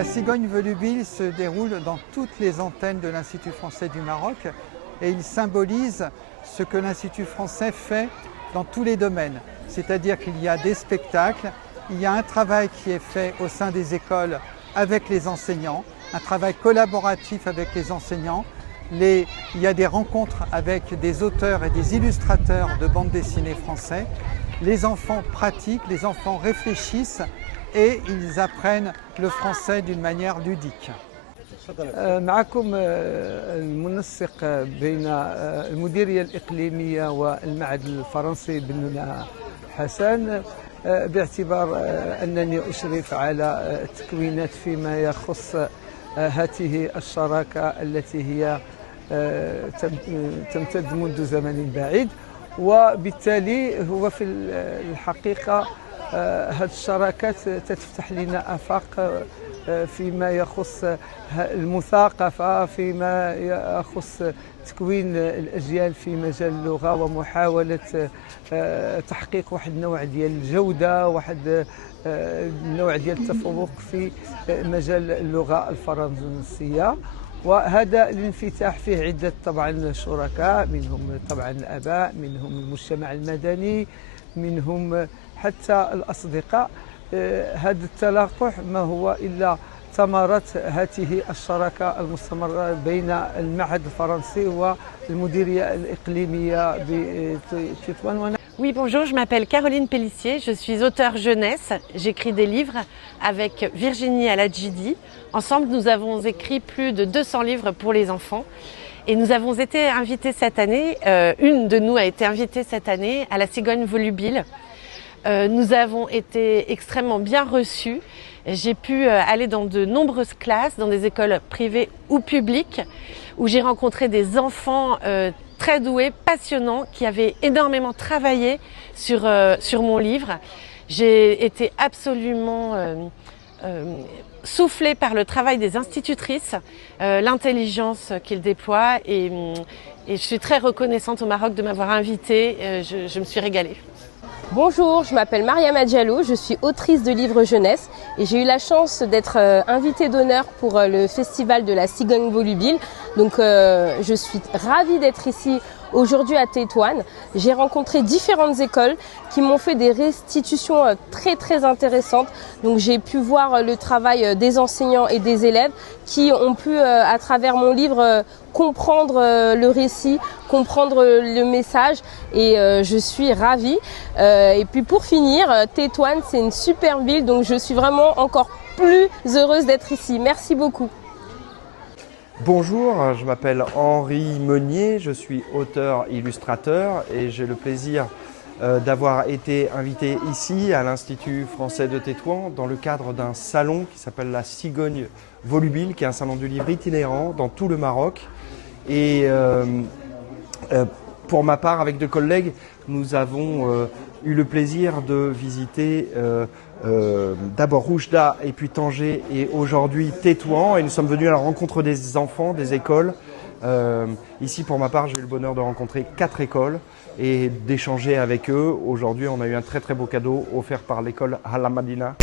La cigogne volubile se déroule dans toutes les antennes de l'Institut français du Maroc et il symbolise ce que l'Institut français fait dans tous les domaines. C'est-à-dire qu'il y a des spectacles, il y a un travail qui est fait au sein des écoles avec les enseignants, un travail collaboratif avec les enseignants. Il y a des rencontres avec des auteurs et des illustrateurs de bande dessinée français. Les enfants pratiquent, les enfants réfléchissent et ils apprennent le français d'une manière ludique. معكم المنسق بين المديرية الإقليمية والمعهد الفرنسي بن حسن باعتبار أنني أشرف على التكوينات فيما يخص هذه الشراكة التي هي تمتد منذ زمن بعيد وبالتالي هو في الحقيقة هذه الشراكات تفتح لنا آفاق فيما يخص المثاقفة فيما يخص تكوين الأجيال في مجال اللغة ومحاولة تحقيق واحد النوع ديال الجودة واحد النوع ديال التفوق في مجال اللغة الفرنسية وهذا الانفتاح فيه عدة طبعا شركاء منهم طبعا الآباء منهم المجتمع المدني منهم حتى الأصدقاء هذا التلاقح ما هو إلا ثمرة هذه الشراكة المستمرة بين المعهد الفرنسي والمديرية الإقليمية بتطوان. Oui, bonjour, je m'appelle Caroline Pellissier, je suis auteure jeunesse. J'écris des livres avec Virginie Aladjidi. Ensemble, nous avons écrit plus de 200 livres pour les enfants. Et nous avons été invités cette année, une de nous a été invitée cette année à la Cigogne volubile. Nous avons été extrêmement bien reçus. J'ai pu aller dans de nombreuses classes, dans des écoles privées ou publiques, où j'ai rencontré des enfants très doués, passionnants, qui avaient énormément travaillé sur mon livre. J'ai été absolument soufflée par le travail des institutrices, l'intelligence qu'ils déploient et je suis très reconnaissante au Maroc de m'avoir invitée. Je me suis régalée. Bonjour, je m'appelle Mariama Diallo, je suis autrice de livres jeunesse et j'ai eu la chance d'être invitée d'honneur pour le festival de la Cigogne volubile. Donc je suis ravie d'être ici aujourd'hui à Tétouan. J'ai rencontré différentes écoles qui m'ont fait des restitutions très intéressantes. Donc j'ai pu voir le travail des enseignants et des élèves qui ont pu à travers mon livre comprendre le récit, comprendre le message et je suis ravie. Et puis pour finir, Tétouan c'est une super ville donc je suis vraiment encore plus heureuse d'être ici. Merci beaucoup. Bonjour, je m'appelle Henri Meunier, je suis auteur-illustrateur et j'ai le plaisir d'avoir été invité ici à l'Institut français de Tétouan dans le cadre d'un salon qui s'appelle la Cigogne volubile, qui est un salon du livre itinérant dans tout le Maroc. Et pour ma part, avec deux collègues, nous avons eu le plaisir de visiter d'abord Oujda et puis Tanger et aujourd'hui Tétouan et nous sommes venus à la rencontre des enfants, des écoles. Ici pour ma part j'ai eu le bonheur de rencontrer 4 écoles et d'échanger avec eux. Aujourd'hui on a eu un très beau cadeau offert par l'école Al Madina.